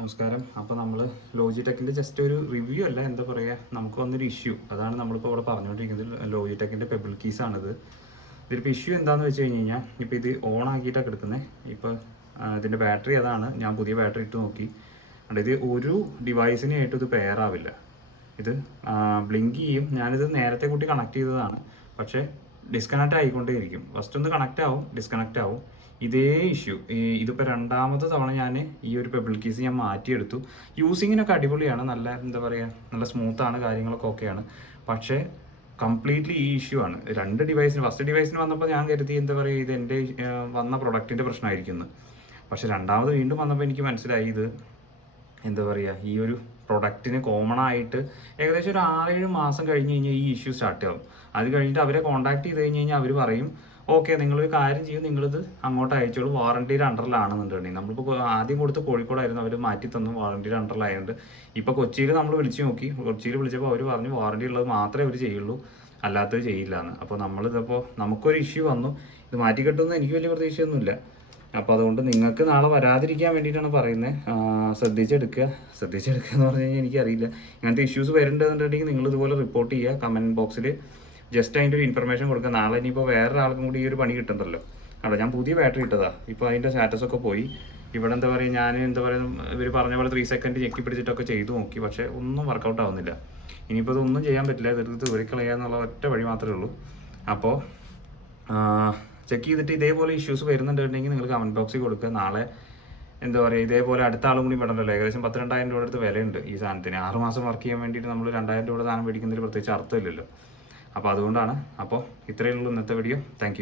നമസ്കാരം. അപ്പോൾ നമ്മൾ ലോജിടെക്കിൻ്റെ ജസ്റ്റ് ഒരു റിവ്യൂ അല്ല, എന്താ പറയുക, നമുക്ക് വന്നൊരു ഇഷ്യൂ. അതാണ് നമ്മളിപ്പോൾ ഇവിടെ പറഞ്ഞുകൊണ്ടിരിക്കുന്നത്. ലോജിടെക്കിൻ്റെ പെബിൾ കീസാണിത്. ഇതിലിപ്പോൾ ഇഷ്യൂ എന്താണെന്ന് വെച്ച് കഴിഞ്ഞ് കഴിഞ്ഞാൽ, ഇപ്പോൾ ഇത് ഓൺ ആക്കിയിട്ടാണ് കിടക്കുന്നത്. ഇപ്പോൾ ഇതിൻ്റെ ബാറ്ററി അതാണ്. ഞാൻ പുതിയ ബാറ്ററി ഇട്ട് നോക്കി. ഇത് ഒരു ഡിവൈസിനായിട്ടും ഇത് പെയർ ആവില്ല. ഇത് ബ്ലിങ്ക് ചെയ്യും. ഞാനിത് നേരത്തെ കൂട്ടി കണക്ട് ചെയ്തതാണ്, പക്ഷേ ഡിസ്കണക്റ്റ് ആയിക്കൊണ്ടേയിരിക്കും. ഫസ്റ്റ് ഒന്ന് കണക്റ്റ് ആവും, ഡിസ്കണക്റ്റ് ആവും. ഇതേ ഇഷ്യൂ. ഇതിപ്പോൾ രണ്ടാമത്തെ തവണ ഞാൻ ഈ ഒരു പെബിൾ കീസ് ഞാൻ മാറ്റിയെടുത്തു. യൂസിങ്ങിനൊക്കെ അടിപൊളിയാണ്, നല്ല എന്താ പറയുക, നല്ല സ്മൂത്താണ്, കാര്യങ്ങളൊക്കെ ഓക്കെയാണ്. പക്ഷേ കംപ്ലീറ്റ്ലി ഈ ഇഷ്യൂ ആണ്. രണ്ട് ഡിവൈസിന്, ഫസ്റ്റ് ഡിവൈസിന് വന്നപ്പോൾ ഞാൻ കരുതി എന്താ പറയുക, ഇത് എൻ്റെ വന്ന പ്രൊഡക്റ്റിൻ്റെ പ്രശ്നമായിരിക്കുന്നു. പക്ഷേ രണ്ടാമത് വീണ്ടും വന്നപ്പോൾ എനിക്ക് മനസ്സിലായി ഇത് എന്താ പറയുക, ഈ ഒരു പ്രൊഡക്റ്റിന് കോമൺ ആയിട്ട് ഏകദേശം ഒരു 6-7 മാസം കഴിഞ്ഞ് കഴിഞ്ഞാൽ ഈ ഇഷ്യൂ സ്റ്റാർട്ട് ആവും. അത് കഴിഞ്ഞിട്ട് അവരെ കോൺടാക്ട് ചെയ്ത് കഴിഞ്ഞ് കഴിഞ്ഞാൽ അവർ പറയും, ഓക്കെ നിങ്ങളൊരു കാര്യം ചെയ്യും, നിങ്ങളിത് അങ്ങോട്ട് അയച്ചോളൂ, വാറണ്ടിയുടെ അണ്ടറിലാണെന്നുണ്ടെങ്കിൽ. നമ്മളിപ്പോൾ ആദ്യം കൊടുത്ത് കോഴിക്കോടായിരുന്നു, അവർ മാറ്റി തന്നു, വാറണ്ടിയുടെ അണ്ടറിലായതുകൊണ്ട്. ഇപ്പോൾ കൊച്ചിയിൽ നമ്മൾ വിളിച്ച് നോക്കി, കൊച്ചിയിൽ വിളിച്ചപ്പോൾ അവർ പറഞ്ഞു വാറണ്ടി ഉള്ളത് മാത്രമേ അവർ ചെയ്യുള്ളൂ, അല്ലാത്തത് ചെയ്യില്ല എന്ന്. അപ്പോൾ നമ്മളിതിപ്പോൾ നമുക്കൊരു ഇഷ്യൂ വന്നു, ഇത് മാറ്റി കിട്ടുമെന്ന് എനിക്ക് വലിയ പ്രതീക്ഷയൊന്നുമില്ല. അപ്പോൾ അതുകൊണ്ട് നിങ്ങൾക്ക് നാളെ വരാതിരിക്കാൻ വേണ്ടിയിട്ടാണ് പറയുന്നത്. ശ്രദ്ധിച്ചെടുക്കുക എന്ന് പറഞ്ഞു കഴിഞ്ഞാൽ എനിക്കറിയില്ല. ഇങ്ങനത്തെ ഇഷ്യൂസ് വരുന്നുണ്ടെന്നുണ്ടെങ്കിൽ നിങ്ങൾ ഇതുപോലെ റിപ്പോർട്ട് ചെയ്യുക കമൻറ്റ് ബോക്സിൽ. ജസ്റ്റ് അതിൻ്റെ ഒരു ഇൻഫർമേഷൻ കൊടുക്കുക. നാളെ ഇനിയിപ്പോൾ വേറൊരാൾക്കും കൂടി ഈ ഒരു പണി കിട്ടുന്നുണ്ടല്ലോ. അവിടെ ഞാൻ പുതിയ ബാറ്ററി ഇട്ടതാണ്, ഇപ്പോൾ അതിൻ്റെ സ്റ്റാറ്റസൊക്കെ പോയി. ഇവിടെ എന്താ പറയുക, ഞാൻ എന്താ പറയുക, ഇവർ പറഞ്ഞ പോലെ 3 സെക്കൻഡ് ഞെക്കി പിടിച്ചിട്ടൊക്കെ ചെയ്തു നോക്കി, പക്ഷേ ഒന്നും വർക്കൗട്ട് ആവുന്നില്ല. ഇനിയിപ്പോൾ ഇതൊന്നും ചെയ്യാൻ പറ്റില്ല, ഇത് ഊരിക്കളയുക എന്നുള്ള ഒറ്റ വഴി മാത്രമേ ഉള്ളൂ. അപ്പോൾ ചെക്ക് ചെയ്തിട്ട് ഇതേപോലെ ഇഷ്യൂസ് വരുന്നുണ്ടെങ്കിൽ നിങ്ങൾ കമൻറ്റ് ബോക്സിൽ കൊടുക്കുക. നാളെ എന്താ പറയുക, ഇതേപോലെ അടുത്ത ആളും കൂടി വിടണ്ടല്ലോ. ഏകദേശം 10-2000 രൂപ അടുത്ത് വിലയുണ്ട് ഈ സാധനത്തിന്. 6 മാസം വർക്ക് ചെയ്യാൻ വേണ്ടിയിട്ട് നമ്മൾ 2000 രൂപയുടെ സാധനം മേടിക്കുന്നതിൽ പ്രത്യേകിച്ച് അർത്ഥമില്ലല്ലോ. അപ്പോൾ അതുകൊണ്ടാണ്. അപ്പോൾ ഇത്രയേ ഉള്ളൂ ഇന്നത്തെ വീഡിയോ. താങ്ക്